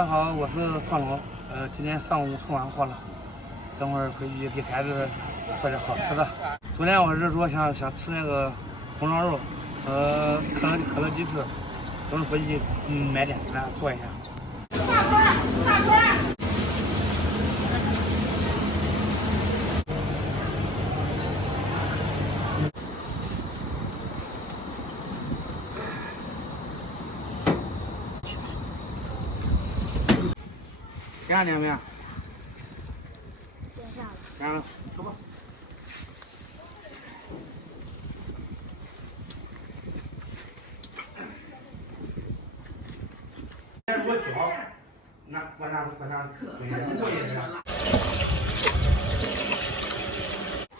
家好，我是胖龙。今天上午送完货了，等会儿回去给孩子做点好吃的。昨天我是说想吃那个红烧肉和可乐鸡翅，等会儿回去买点给他做一下。大锅。点上点没有？点上了。点了，走吧。如果脚，我拿，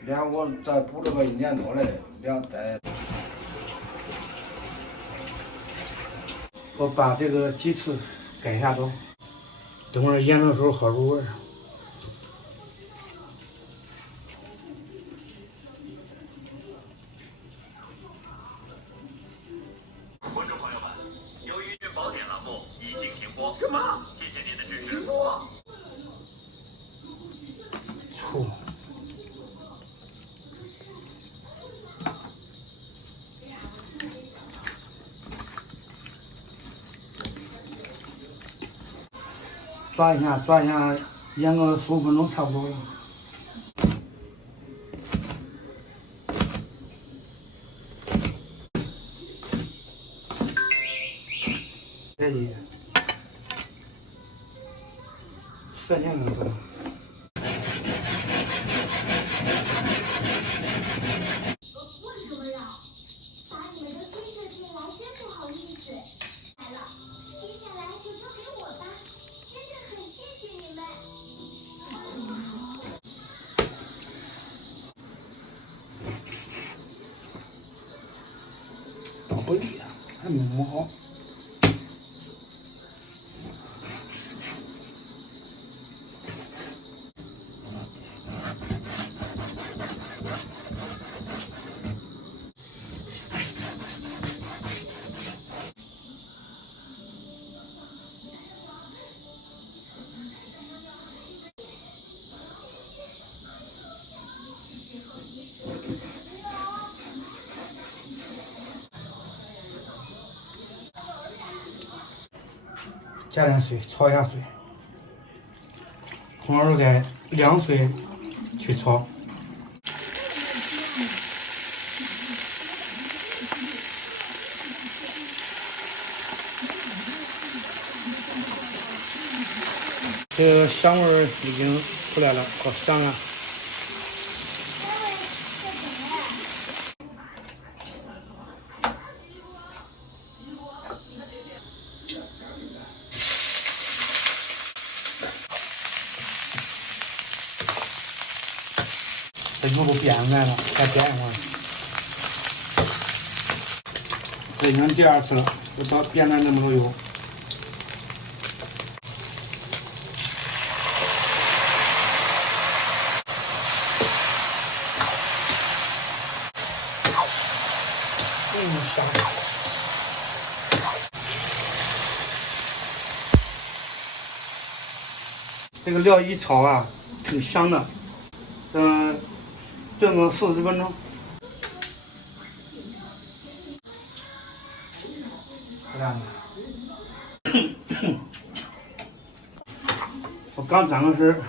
连我再补了个1年多嘞，2代。我把这个鸡翅改一下刀，等会儿腌的时候好入味儿。观众朋友们，由于这宝典栏目已经停播，什么？谢谢您的支持。停播。醋。抓一下，腌个15分钟差不多了。这里色线能不能？为什么呀？把你们都推着进来，真不好意思。来了，接下来就交给我吧，真的很谢谢你们。不对呀，还没磨好。加点水，焯一下水。红烧肉在凉水去焯。这个香味儿已经出来了，好香啊！这油都变软了，再煸一会儿。这已经第2次了，我倒煸了那么多油。香。这个料一炒啊，挺香的。炖个40分钟。看看，我刚长个身，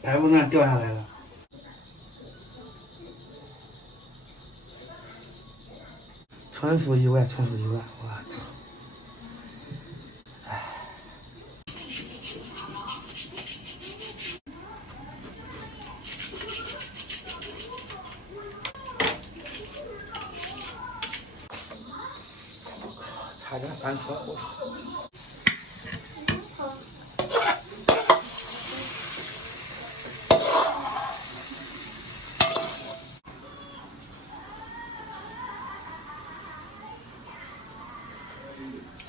排骨蛋掉下来了。纯属意外，我操！差点翻车！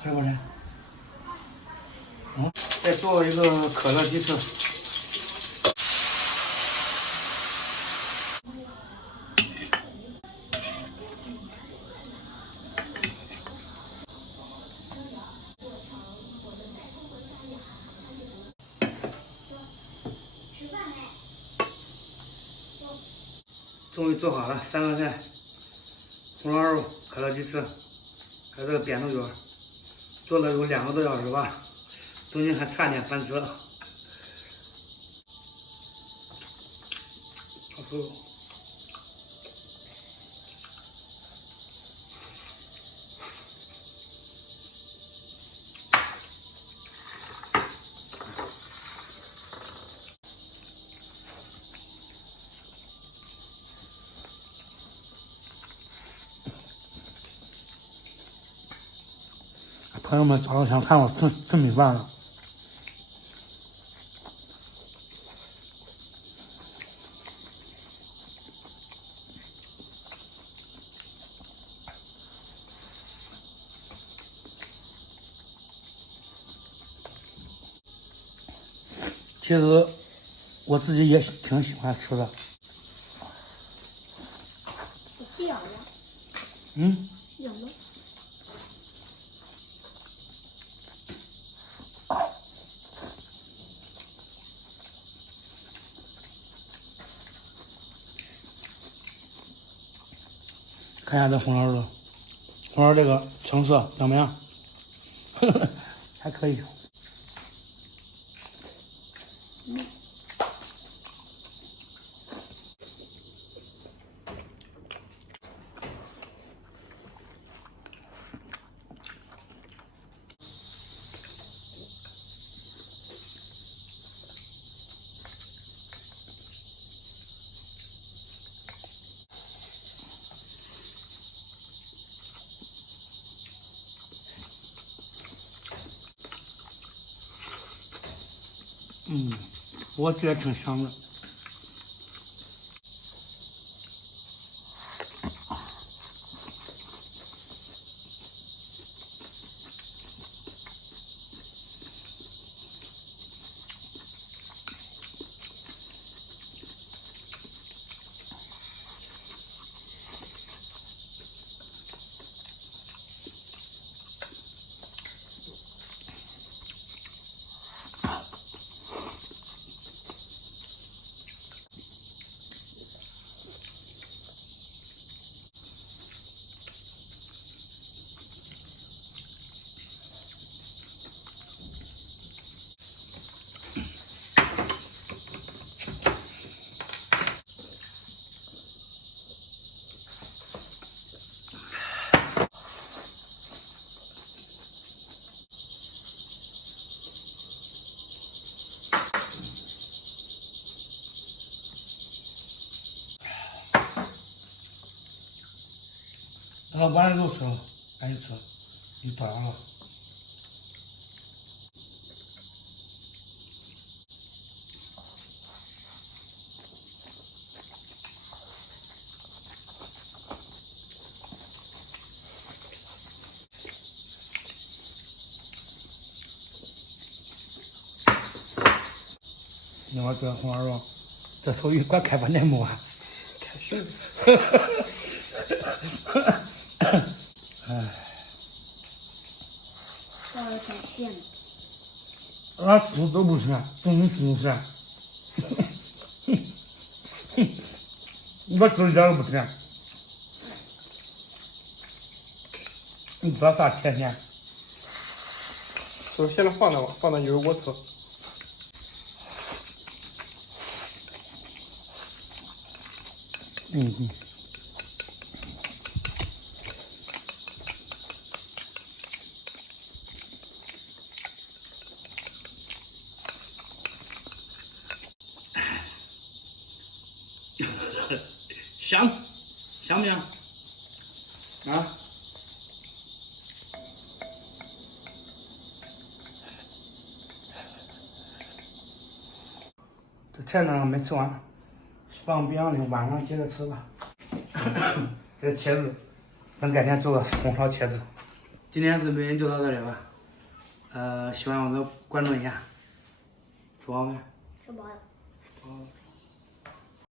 还有呢？再做一个可乐鸡翅。终于做好了3个菜：红烧肉、可乐鸡翅，还有这个扁豆卷，做了有2个多小时吧，中间还差点翻车。好吃。朋友们早上想看我吃米饭了。其实我自己也挺喜欢吃的。掉了，有吗？看一下这红烧肉，红烧这个成色怎么样？还可以。我觉得挺香的。那碗里都吃了，赶紧吃，你端了。你我这红烧肉，这手艺快开饭店不完。开心。这儿挺咸的。俺吃都不咸，就你吃咸。我吃一点都不甜。你知道啥甜甜？就现在放那吧，放那一会儿我吃。香，香不香？啊？这菜呢没吃完，放冰箱里，晚上接着吃吧。这茄子，咱改天做个红烧茄子。今天视频就到这里吧。喜欢我的关注一下，吃饱没？吃饱了。